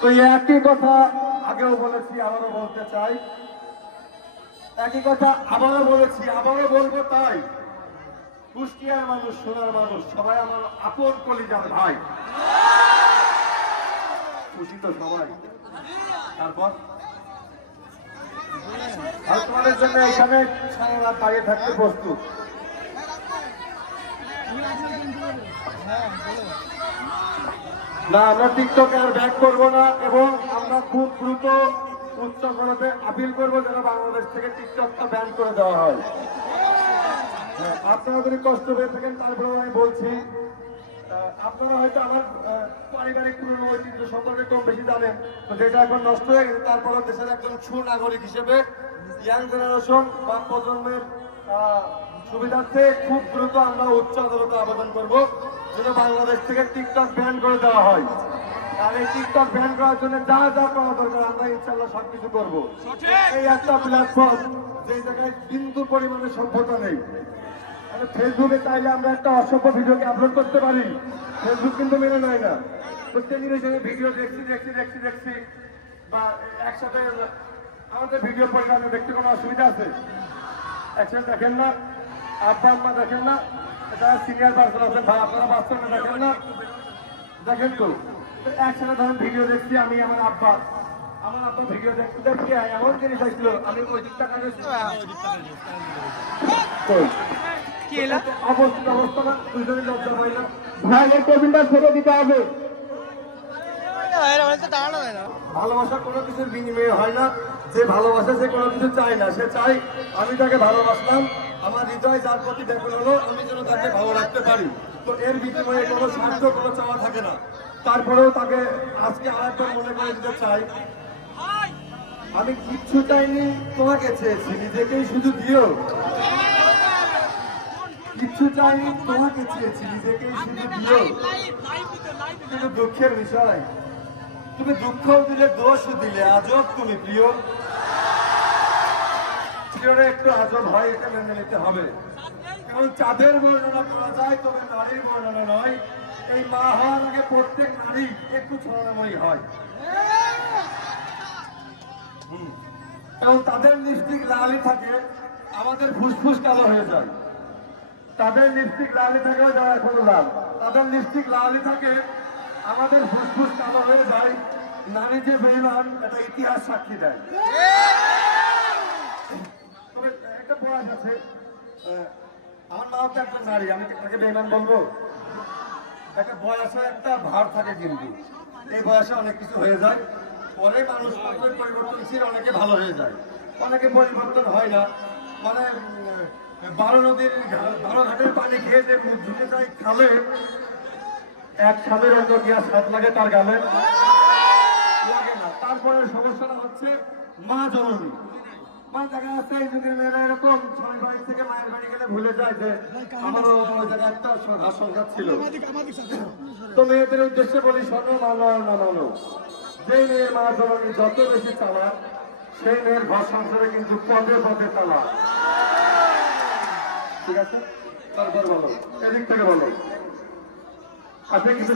তো একই কথা আগেও বলেছি, আবারও বলতে চাই। একই কথা আবারও বলেছি, আবারও বলব তাই। কুষ্টিয়ার মানুষ, সোনার মানুষ, সবাই আমার আপন কলিজার ভাই। খুশি তো সবাই। তারপর? তোমাদের জন্য এখানে সারা রাত দাঁড়িয়ে থাকতে প্রস্তুত। না আমরা টিকটকে আর ব্যাক করব না এবং আমরা খুব দ্রুত উচ্চ করতে আপিল করব যেন বাংলাদেশ থেকে টিকটকটা ব্যান করে দেওয়া হয়। হ্যাঁ, আপনারা যদি কষ্ট পেয়ে থাকেন তারপরেও আমি বলছি আপনারা হয়তো আমার পারিবারিক পুরনো ঐতিহ্য সম্পর্কে কম বেশি জানেন যেটা এখন নষ্ট হয়ে গেছে তারপরেও দেশের একজন সুনাগরিক হিসেবে ইয়াং জেনারেশন বা প্রজন্মের সুবিধার্থে খুব দ্রুত আমরা উচ্চ আদালতে আবেদন করব যেন বাংলাদেশ থেকে টিকটক ব্যান করে দেওয়া হয়। আর এই টিকটক ব্যান করার জন্য যা যা করা দরকার আমরা ইনশাল্লাহ সবকিছু করব। এই একটা প্ল্যাটফর্ম যে জায়গায় বিন্দু পরিমাণে সভ্যতা নেই। ফেসবুকে চাইলে আমরা একটা অসভ্য ভিডিওকে আপলোড করতে পারি। ফেসবুক কিন্তু মেনে নেয় না। প্রত্যেক দিনের সঙ্গে ভিডিও দেখছি দেখছি দেখছি দেখছি। বা একসাথে আমাদের ভিডিও পরিমাণে দেখতে কোনো অসুবিধা আছে? একসাথে দেখেন না? আব্বা আম্মা দেখেন না? এটা সিনিয়র পার্সন আছেন ভাই আপনারা বাস্তবে দেখেন না? দেখেন তো। একসাথে ধরেন ভিডিও দেখছি আমি আমার আব্বা। আমার আব্বা ভিডিও দেখতে দেখছি এমন জিনিস আসছিল আমি ওই দিকটা অবস্থা না দুজনে লজ্জা পাই না। ভাই এই ছেড়ে দিতে হবে। ভালোবাসা কোনো কিছুর বিনিময়ে হয় না। যে ভালোবাসা সে কোনো কিছু চায় না। সে চাই আমি তাকে ভালোবাসলাম আমার হৃদয় যার প্রতি ব্যাকুল হলো আমি যেন তাকে ভালো রাখতে পারি। তো এর বিনিময়ে কোনো স্বার্থ কোনো চাওয়া থাকে না। তারপরেও তাকে আজকে আরেকবার মনে করে দিতে চাই। আমি কিচ্ছু চাইনি তোমাকে চেয়েছি নিজেকেই শুধু দিও। কিচ্ছু চাইনি তোমাকে চেয়েছি নিজেকেই শুধু দিও। কিন্তু দুঃখের বিষয়। তুমি দুঃখ দিলে দোষ দিলে আজব তুমি প্রিয়। প্রিয়রে একটু আজব হয় এটা মেনে নিতে হবে। কারণ চাঁদের বর্ণনা করা যায়, তবে নারীর বর্ণনা নয়। এই মা হওয়ার আগে প্রত্যেক নারী একটু ছলনাময়ী হয়। এবং তাদের লিপস্টিক লালই থাকে, আমাদের ফুসফুস কালো হয়ে যায়। তাদের লিপস্টিক লালই থাকে যারা এখনও লাল। তাদের লিপস্টিক লালই থাকে, আমাদের ফুসফুস কালো হয়ে যায়। নারী যে বেইমান, এটা ইতিহাস সাক্ষী দেয়। একটা বয়স আছে। আমার মাও তো একটা নারী, আমি তাকে বেইমান বলব? একটা বয়সে একটা ভার থাকে কিন্তু। এই বয়সে অনেক কিছু হয়ে যায়। পরে মানুষ পরিবর্তনশীল, অনেকে ভালো হয়ে যায়। অনেকে পরিবর্তন হয় না। মানে বারো নদীর বারো ঘাটের পানি খেয়ে যে মুখ ধুতে যায় খালে, এক খালের অন্য গিয়া সাত লাগে তার গালে। লাগে না। তারপরে সমস্যাটা হচ্ছে মা জননী। মেয়েরা বাড়ি গেলে ভুলে যায় তো মেয়েদের উদ্দেশ্যে বলি, শোনো মানো না। মানো যে মেয়ের মা জননী যত বেশি চালাক সেই মেয়ের ঘর সংসারে কিন্তু পদে পদে চালাক ঠিক আছে? তারপর বলো। এদিক থেকে বলো। আপনি কিছু